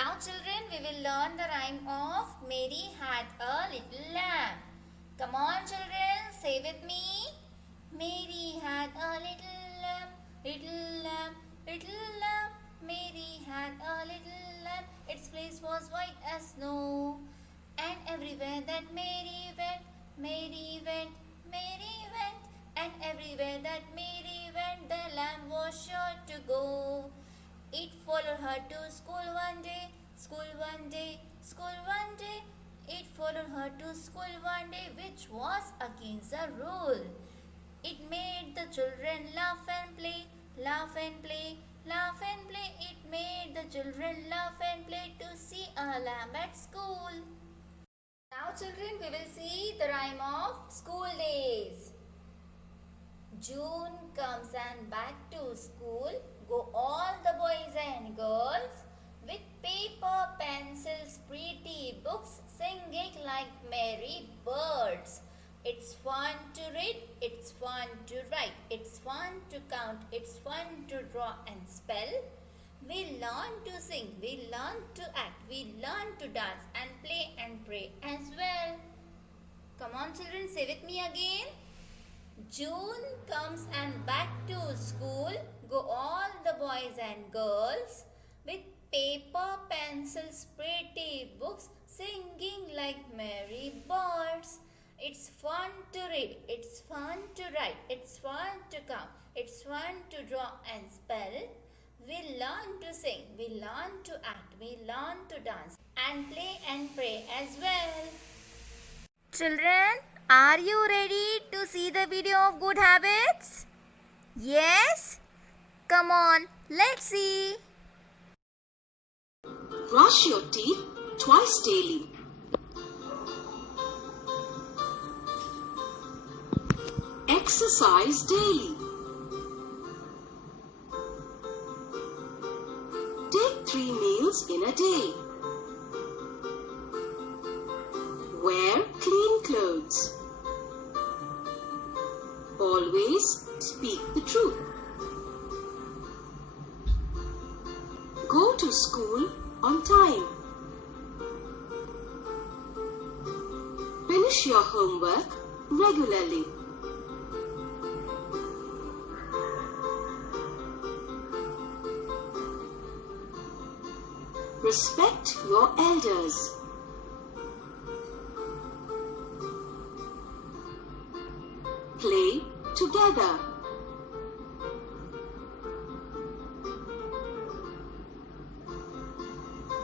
Now children, we will learn the rhyme of Mary had a little lamb. Come on children, say with me. Mary had a little lamb, little lamb, little lamb. Mary had a little lamb, its fleece was white as snow. And everywhere that Mary went, Mary went, Mary went. And everywhere that Mary went, the lamb was sure to go. It followed her to school one day, school one day, school one day. It followed her to school one day, which was against the rule. It made the children laugh and play, laugh and play, laugh and play. It made the children laugh and play to see a lamb at school. Now children, we will see the rhyme of school days. June comes and back to school go all the boys and girls with paper, pencils, pretty books, singing like merry birds. It's fun to read, it's fun to write, it's fun to count, it's fun to draw and spell. We learn to sing, we learn to act, we learn to dance and play and pray as well. Come on children, say with me again. June comes and back to school go all the boys and girls with paper, pencils, pretty books, singing like merry birds. It's fun to read, it's fun to write, it's fun to count, it's fun to draw and spell. We learn to sing, we learn to act, we learn to dance and play and pray as well. Children, are you ready to see the video of good habits? Yes? Come on, let's see. Brush your teeth twice daily. Exercise daily. Take 3 meals in a day. Wear clean clothes. Always speak the truth. Go to school on time. Finish your homework regularly. Respect your elders. Play together.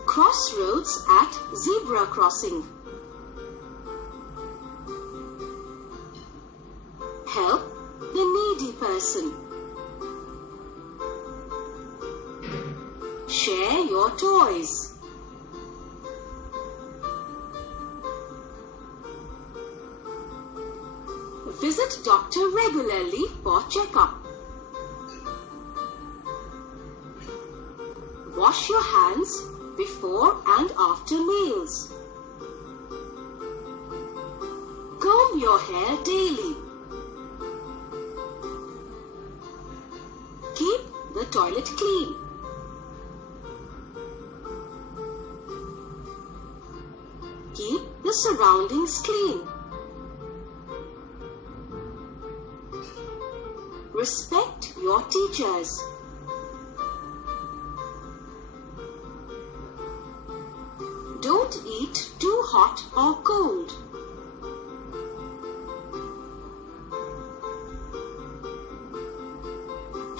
Crossroads at zebra crossing. Help the needy person. Share your toys. Visit doctor regularly for checkup. Wash your hands before and after meals. Comb your hair daily. Keep the toilet clean. Keep the surroundings clean. Respect your teachers. Don't eat too hot or cold.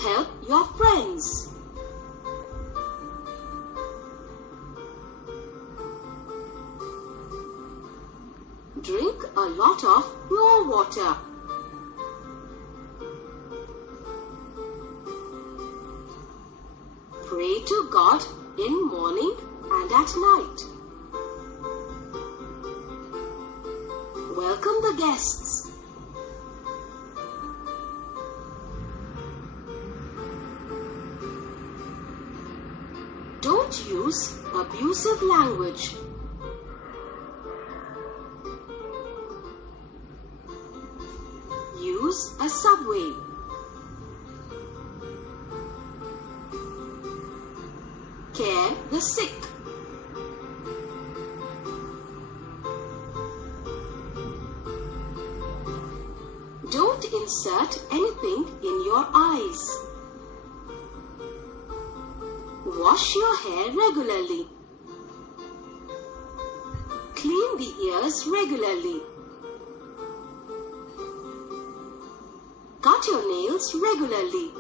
Help your friends. Drink a lot of pure water. Pray to God in morning and at night. Welcome the guests. Don't use abusive language. Use a subway. Care the sick. insert anything in your eyes. Wash your hair regularly. Clean the ears regularly. Cut your nails regularly.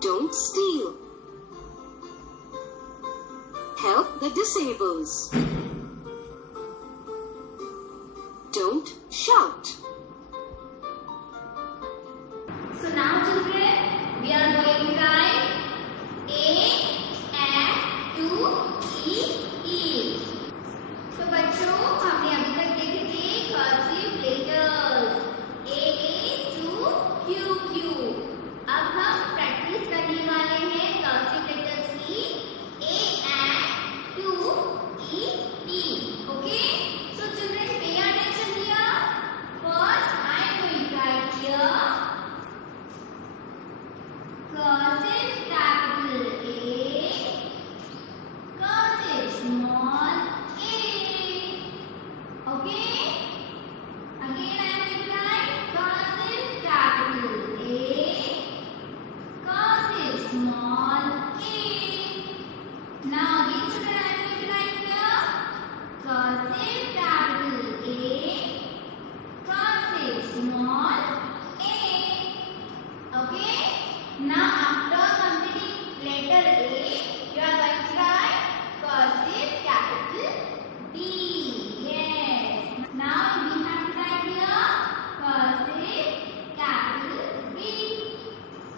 Don't steal. Help the disabled. Don't shout. So now children, we are going to write A So बच्चों हमने अभी तक देखे थे cursive letters A to Q. अब हम practice करने वाले हैं कर्सिव लेटर्स की A to E. Okay? So children, pay attention here. First, I am going to write here cursive capital A, cursive small a. Okay? Again I am going to write cursive capital A, cursive small a. Now again children, I am going to write here cursive capital A, cursive small a. Okay? Now after completing letter A, you are going to write cursive capital B. Yes. Now we have to write here cursive capital B,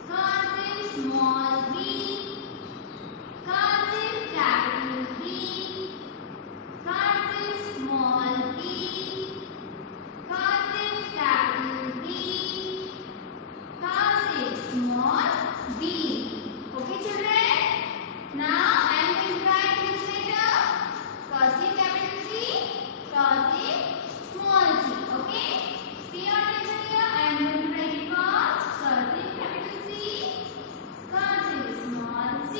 cursive small b, cursive capital B, cursive small b, cursive capital B, cursive small b. Okay children? Now I am going to write which letter? Cursive capital C, cursive small c. Okay? Pay attention here. I am going to write it first. Cursive capital C, cursive small c,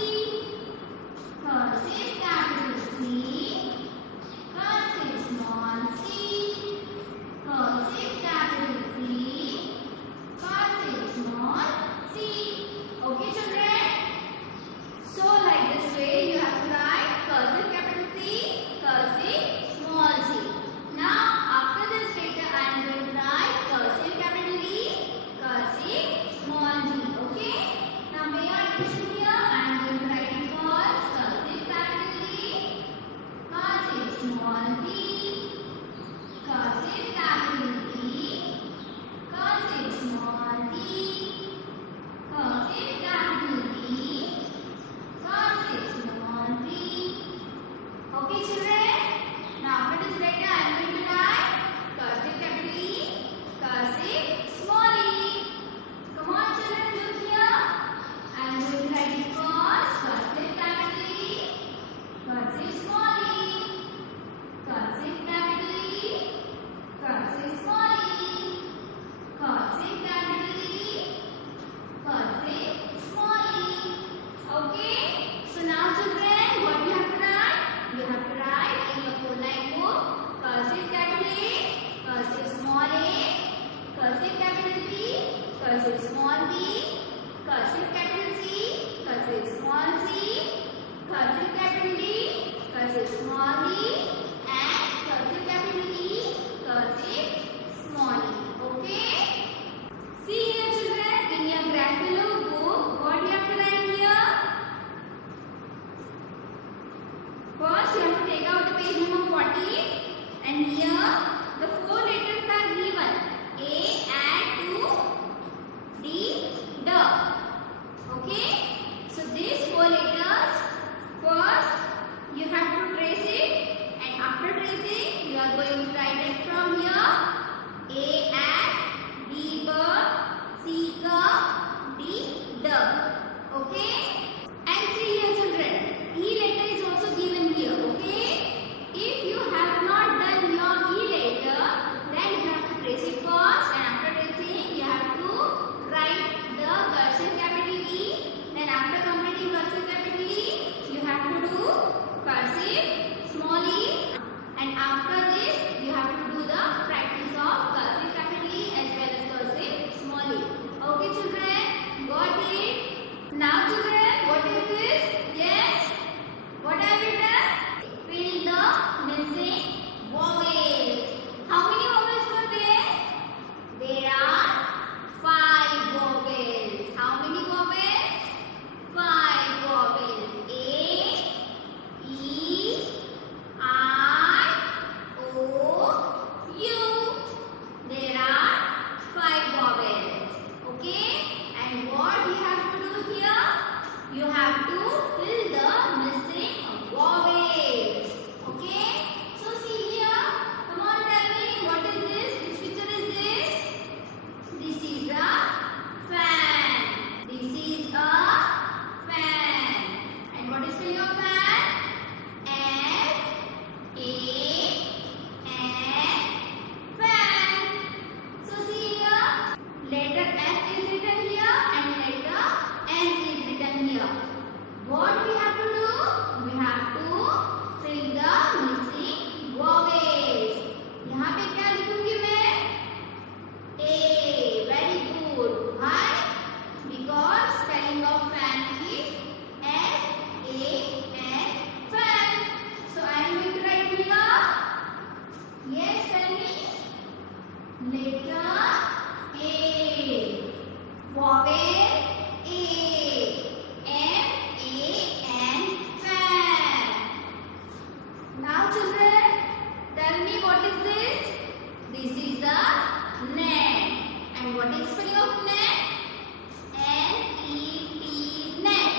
cursive capital C, cursive small c, cursive capital C, cursive small c. Okay children? So like this way you have to write cursive capital C, cursive small c. Now after this letter I am going to write cursive capital E, cursive small g. Okay? Now pay attention here. I am going to write it first cursive capital E, cursive small b, cursive capital E, cursive small b, cursive capital B, cursive small b. Okay children? Now after this letter I am going to write cursive capital E, cursive small e. Come on children, look here. I am going to write it first cursive capital E, cursive small e, cursive capital E, cursive small e, cursive capital E, cursive small e. Okay? So now children, what you have to write? You have to write in your 4-line book cursive capital A, cursive small a, cursive capital B, cursive small b, cursive capital C, cursive small c, cursive capital D, cursive small d, and cursive capital E, cursive small e. Okay? See here children, in your Grandfellow book, what you have to write here? First, you have to take out the page number 40, and here the 4 letters are given. A and to D, D. Okay? So these 4 letters, first you have to trace it, and Now children, what is this? Yes. What have we done? Fill the missing vowels. How many vowels were there? There are 5 vowels. How many vowels? 5 vowels. A, E, I, O, U. There are 5 vowels. Okay? And what you have to do here? You have to fill the missing vowels. Okay? So see here. Come on, tell me what is this? Which picture is this? This is a fan. This is a fan. And what is spelling of fan? F-A-N, fan. So see here. Letter F is written here and letter N is written here. What we have to do? We have to fill the missing vowels. यहाँ पे क्या लिखूंगी मैं? A. Very good. Why? Because spelling of fan is F-A-N, fan. So I am going to write here. Yes, tell me. Letter A. Vowel A. F-A-N, fan. Now children, tell me what is this? This is a net. And what is spelling of net? N-E-T, net.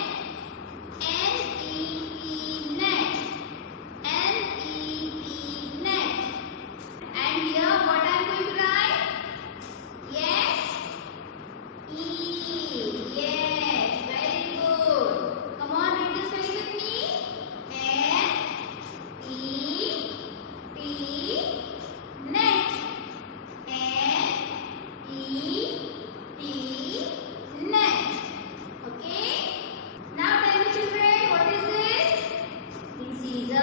N-E-T, net. N-E-T, net. And here what I am going to write? Yes. E. Yes. Very good. Come on, read the spelling with me. N-E-T, net. N-E-T, net. Okay. Now tell me children, what is this? This is a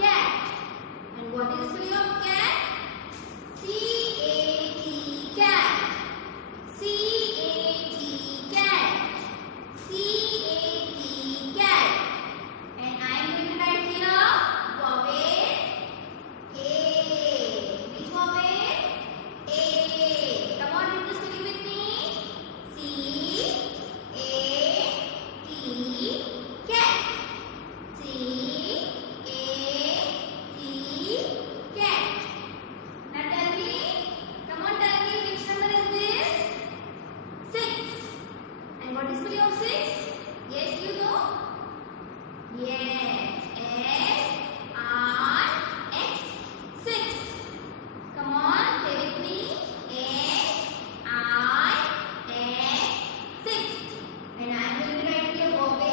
cat. And what is the spelling of cat? C-A-T, cat. C-A-T, cat. C-A-T, cat. And I am going to write here vowel A. Which vowel? A. Come on, read the spelling with me. C-A-T, cat. C-A-T, cat. Now tell me. Come on, tell me which number is this? 6. And what is spelling of 6? Yes, you know? Yes. S-I-X. 6. Come on, say with me. S-I-X. 6. And I am going to write here vowel I.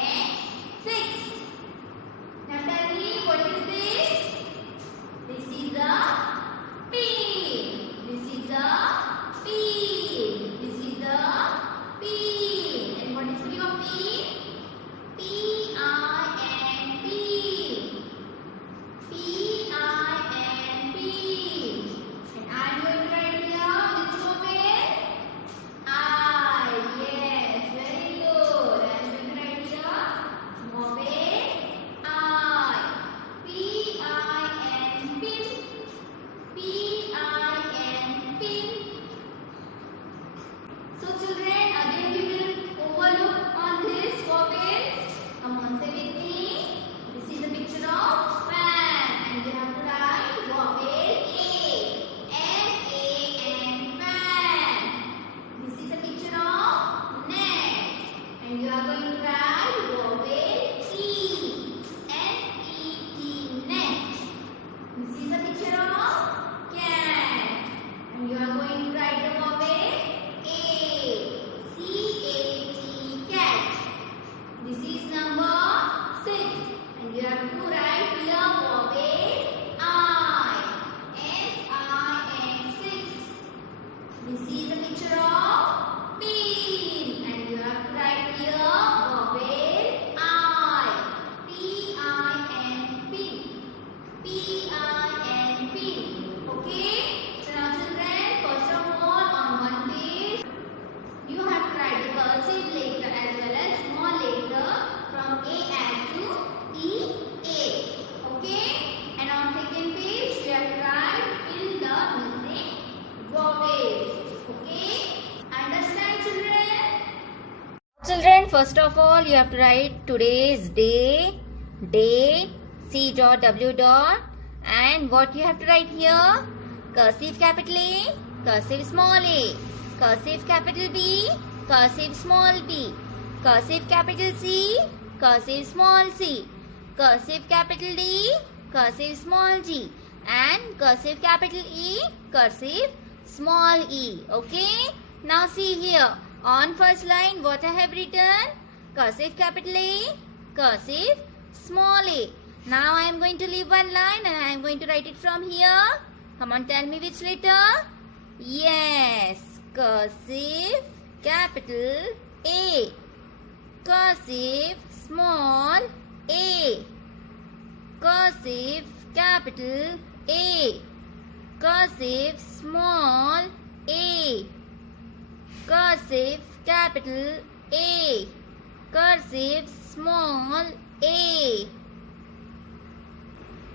S-I-X. 6. Now tell me what is this? This is a pin. This is a pin. This is a pin. And what is spelling of pin? P-I-N, pin. P-I-N, pin. And I am going to write here which vowel? I. Yes, very good. I am going to write here vowel I. P-I-N, pin. P-I-N, pin. So children, again we will overlook on this vowel. Come on, say with me. This is a picture of fan. And you have to write vowel A. F-A-N, fan. This is a picture of net. And you are going to write vowel E. N-E-T, net. This is a picture of cat. And you are going to write the vowel A. C-A-T, cat. This is number 6. And you have to write here vowel I. S-I-N, 6. This is a picture of pin. And you have to write here vowel I. P-I-N, pin. P-I-N, pin. Okay? So now children, first of all you have to write today's day, C dot W dot, and what you have to write here? Cursive capital A, cursive small a, cursive capital B, cursive small b, cursive capital C, cursive small c, cursive capital D, cursive small g, and cursive capital E, cursive small e. Okay? Now see here. On first line, what I have written? Cursive capital A, cursive small a. Now I am going to leave one line and I am going to write it from here. Come on, tell me which letter? Yes, cursive capital A, cursive small a, cursive capital A, cursive small a, cursive capital A, cursive small a.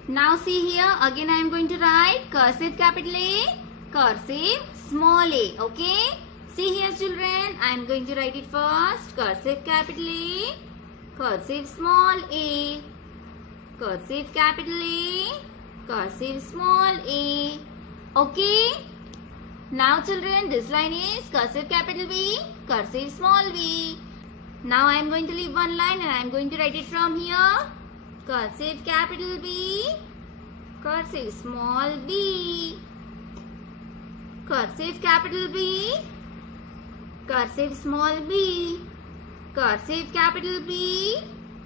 Now see here, again I am going to write cursive capital A, cursive small a. Okay? See here children, I am going to write it first. Cursive capital A, cursive small a, cursive capital A, cursive small a. Okay? Now children, this line is cursive capital B, cursive small b. Now I am going to leave one line and I am going to write it from here. Cursive capital B, cursive small b, cursive capital B, cursive small b, cursive capital B,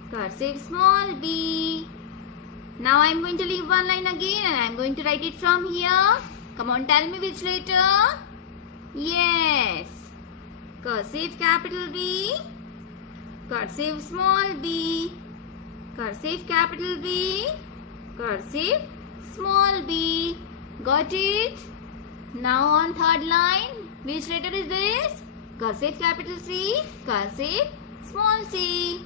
cursive small b. Now I am going to leave one line again and I am going to write it from here. Come on, tell me which letter? Yes, cursive capital B, cursive small b, cursive capital B, cursive small b. Got it? Now on third line, which letter is this? Cursive capital C, cursive small c.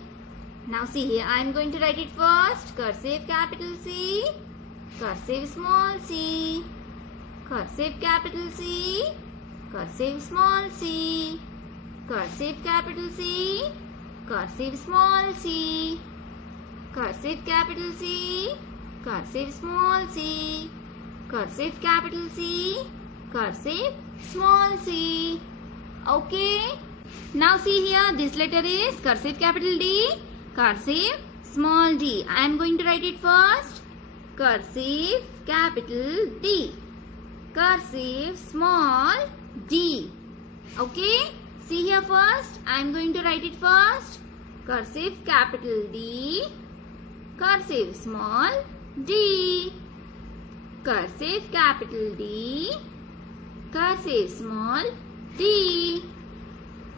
Now see here, I am going to write it first. Cursive capital C, cursive small c, cursive capital C, cursive small c, cursive capital C, cursive small c, cursive capital C, cursive small c, cursive capital C, cursive small c. Okay? Now see here, this letter is cursive capital D, cursive small d. I am going to write it first. Cursive capital D, cursive small d. Okay? See here first, I am going to write it first. Cursive capital D, cursive small d, cursive capital D, cursive small d,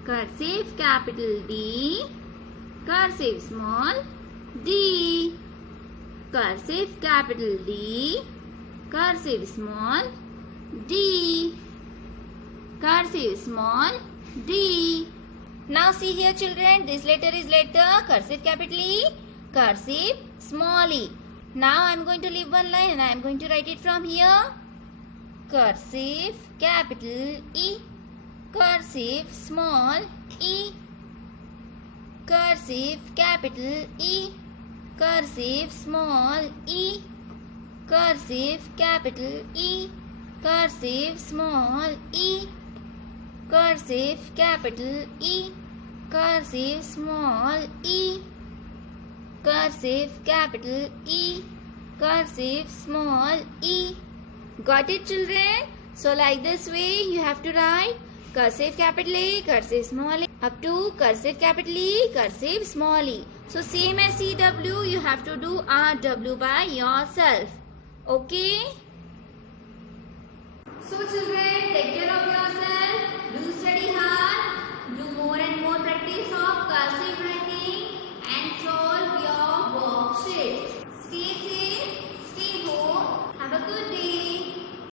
cursive capital D, cursive small d, cursive capital D, cursive small d, cursive small d. Now see here children, this letter is letter cursive capital E, cursive small e. Now I am going to leave one line and I am going to write it from here. Cursive capital E, cursive small e, cursive capital E, cursive small e, cursive capital E, cursive small e, cursive capital E, cursive small e, cursive capital E, cursive small e. Got it children? So like this way you have to write cursive capital A, cursive small a up to cursive capital E, cursive small e. So same as CW you have to do RW by yourself. Okay? So children,